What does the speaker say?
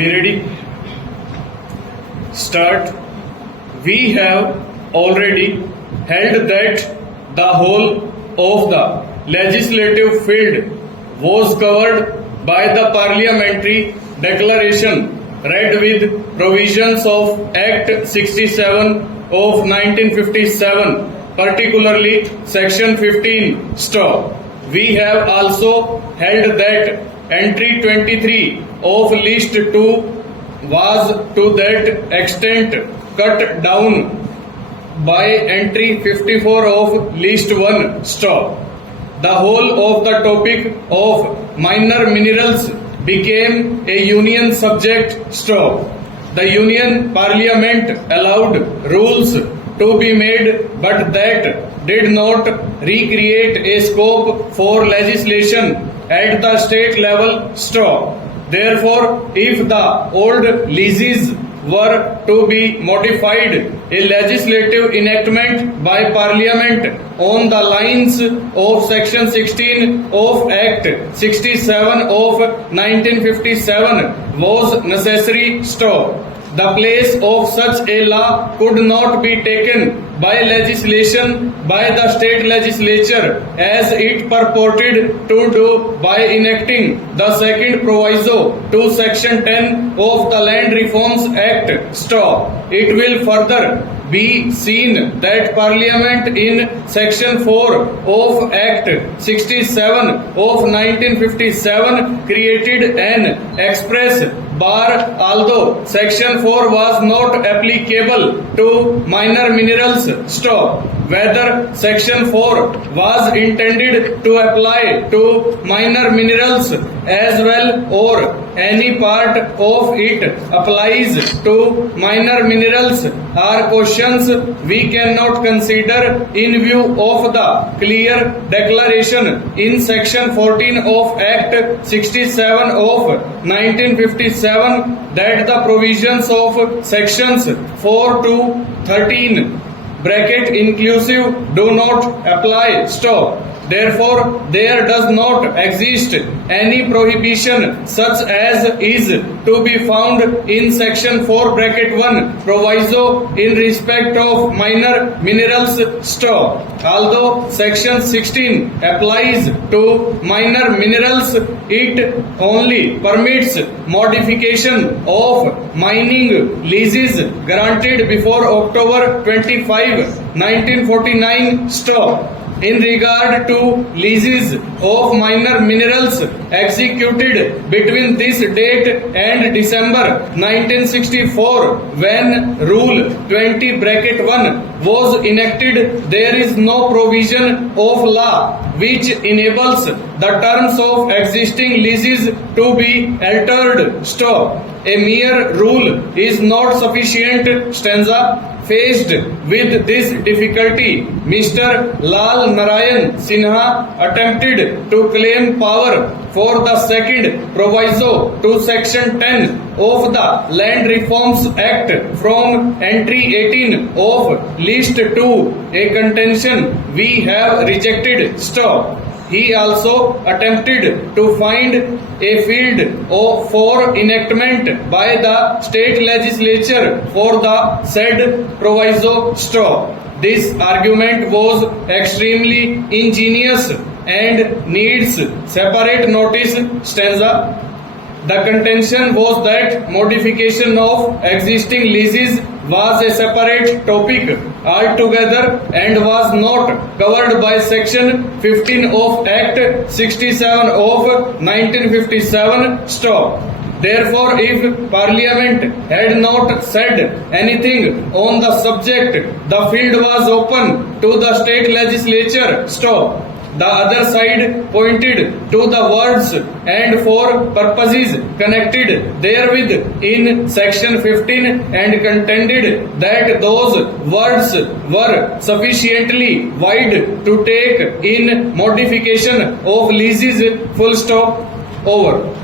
Be ready. Start. We have already held that the whole of the legislative field was covered by the parliamentary declaration read with provisions of Act 67 of 1957, particularly Section 15 stop. We have also held that entry 23 of list 2 was to that extent cut down by entry 54 of list 1 stop. The whole of the topic of minor minerals became a union subject stop. The union parliament allowed rules to be made, but that did not recreate a scope for legislation at the state level stop. Therefore, if the old leases were to be modified, a legislative enactment by Parliament on the lines of Section 16 of Act 67 of 1957 was necessary stop. The place of such a law could not be taken by legislation by the state legislature as it purported to do by enacting the second proviso to Section 10 of the Land Reforms Act stop. It will further be seen that Parliament in Section 4 of Act 67 of 1957 created an express bar, although Section 4 was not applicable to minor minerals stop. Whether Section 4 was intended to apply to minor minerals as well or any part of it applies to minor minerals are questions we cannot consider in view of the clear declaration in Section 14 of Act 67 of 1957 that the provisions of Sections 4 to 13 bracket inclusive do not apply stop. Therefore, there does not exist any prohibition such as is to be found in Section 4 bracket 1 proviso in respect of minor minerals stop. Although Section 16 applies to minor minerals, it only permits modification of mining leases granted before October 25, 1949 stop. In regard to leases of minor minerals executed between this date and December 1964, when Rule 20 bracket 1 was enacted, there is no provision of law which enables the terms of existing leases to be altered stop. A mere rule is not sufficient stanza. Faced with this difficulty, Mr. Lal Narayan Sinha attempted to claim power for the second proviso to Section 10 of the Land Reforms Act from entry 18 of list 2, a contention we have rejected stop. He also attempted to find a field for enactment by the state legislature for the said proviso stop. This argument was extremely ingenious and needs separate notice stanza. The contention was that modification of existing leases was a separate topic altogether and was not covered by Section 15 of Act 67 of 1957 stop. Therefore, if Parliament had not said anything on the subject, the field was open to the state legislature stop. The other side pointed to the words and for purposes connected therewith in Section 15 and contended that those words were sufficiently wide to take in modification of leases full stop over.